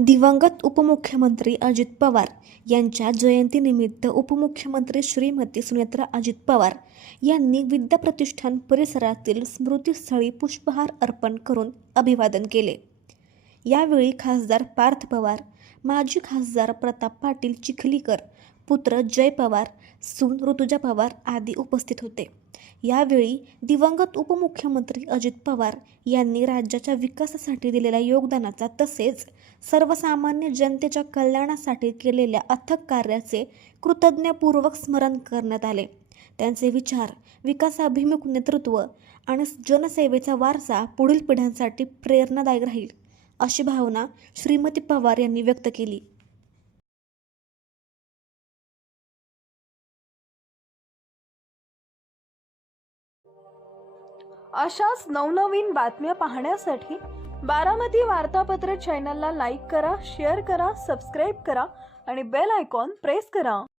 दिवंगत उपमुख्यमंत्री अजित पवार यांच्या जयंतीनिमित्त उपमुख्यमंत्री श्रीमती सुनेत्रा अजित पवार यांनी विद्याप्रतिष्ठान परिसरातील स्मृतीस्थळी पुष्पहार अर्पण करून अभिवादन केले। यावेळी खासदार पार्थ पवार, माजी खासदार प्रताप पाटील चिखलीकर, पुत्र जय पवार, सून ऋतुजा पवार आदी उपस्थित होते। यावेळी दिवंगत उपमुख्यमंत्री अजित पवार यांनी राज्याच्या विकासासाठी दिलेल्या योगदानाचा तसेच सर्वसामान्य जनतेच्या कल्याणासाठी केलेल्या अथक कार्याचे कृतज्ञतापूर्वक स्मरण करण्यात आले। त्यांचे विचार, विकासाभिमुख नेतृत्व आणि जनसेवेचा वारसा पुढील पिढ्यांसाठी प्रेरणादायी राहील, अशी भावना श्रीमती पवार यांनी व्यक्त केली। अशाच नवनवीन बातम्या पाहण्यासाठी बारामती वार्तापत्र चॅनलला लाईक करा, शेअर करा, सबस्क्राईब करा आणि बेल आयकॉन प्रेस करा।